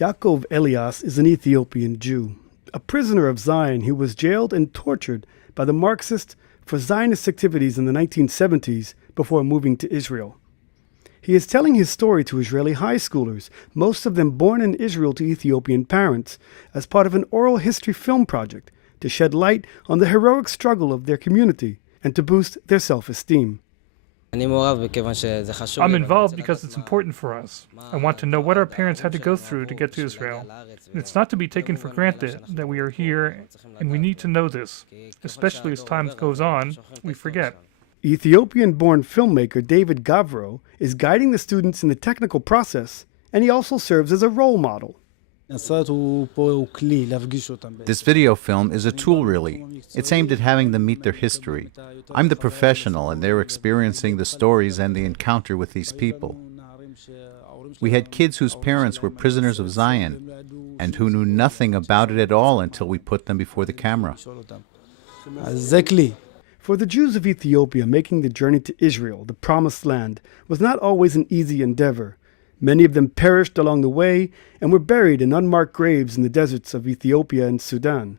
Yaakov Elias is an Ethiopian Jew, a prisoner of Zion who was jailed and tortured by the Marxists for Zionist activities in the 1970s before moving to Israel. He is telling his story to Israeli high schoolers, most of them born in Israel to Ethiopian parents, as part of an oral history film project to shed light on the heroic struggle of their community and to boost their self-esteem. I'm involved because it's important for us. I want to know what our parents had to go through to get to Israel. And it's not to be taken for granted that we are here, and we need to know this. Especially as time goes on, we forget. Ethiopian-born filmmaker David Gavro is guiding the students in the technical process, and he also serves as a role model. This video film is a tool, really. It's aimed at having them meet their history. I'm the professional, and they're experiencing the stories and the encounter with these people. We had kids whose parents were prisoners of Zion, and who knew nothing about it at all until we put them before the camera. For the Jews of Ethiopia, making the journey to Israel, the Promised Land, was not always an easy endeavor. Many of them perished along the way and were buried in unmarked graves in the deserts of Ethiopia and Sudan.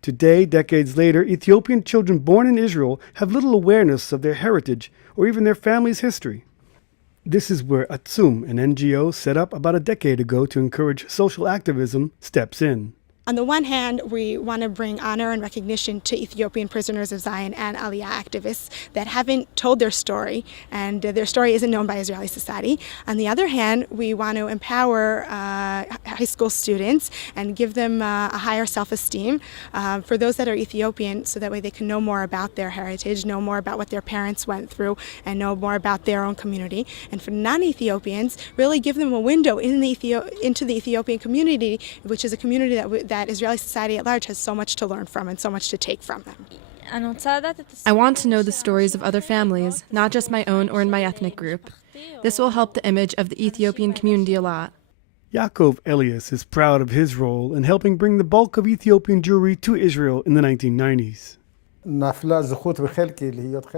Today, decades later, Ethiopian children born in Israel have little awareness of their heritage or even their family's history. This is where ATZUM, an NGO set up about a decade ago to encourage social activism, steps in. On the one hand, we want to bring honor and recognition to Ethiopian prisoners of Zion and Aliyah activists that haven't told their story, and their story isn't known by Israeli society. On the other hand, we want to empower high school students and give them a higher self-esteem for those that are Ethiopian, so that way they can know more about their heritage, know more about what their parents went through, and know more about their own community. And for non-Ethiopians, really give them a window into the Ethiopian community, which is a community that Israeli society at large has so much to learn from and so much to take from them. I want to know the stories of other families, not just my own or in my ethnic group. This will help the image of the Ethiopian community a lot. Yaakov Elias is proud of his role in helping bring the bulk of Ethiopian Jewry to Israel in the 1990s.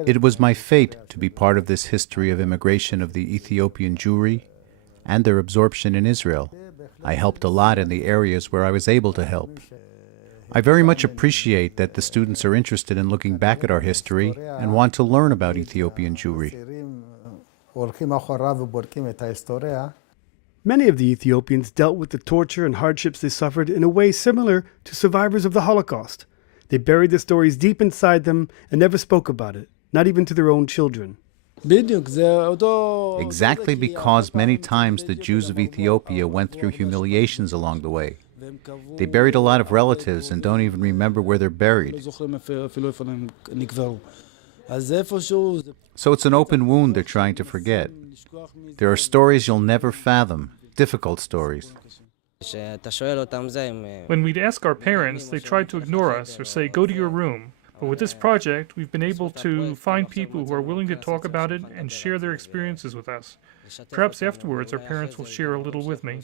It was my fate to be part of this history of immigration of the Ethiopian Jewry and their absorption in Israel. I helped a lot in the areas where I was able to help. I very much appreciate that the students are interested in looking back at our history and want to learn about Ethiopian Jewry. Many of the Ethiopians dealt with the torture and hardships they suffered in a way similar to survivors of the Holocaust. They buried their stories deep inside them and never spoke about it, not even to their own children. Exactly because many times the Jews of Ethiopia went through humiliations along the way. They buried a lot of relatives and don't even remember where they're buried. So it's an open wound they're trying to forget. There are stories you'll never fathom, difficult stories. When we'd ask our parents, they tried to ignore us or say, "Go to your room." But with this project, we've been able to find people who are willing to talk about it and share their experiences with us. Perhaps afterwards our parents will share a little with me.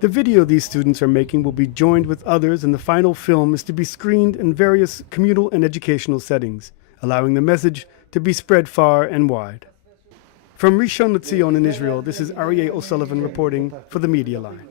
The video these students are making will be joined with others, and the final film is to be screened in various communal and educational settings, allowing the message to be spread far and wide. From Rishon LeZion in Israel, this is Aryeh O'Sullivan reporting for the Media Line.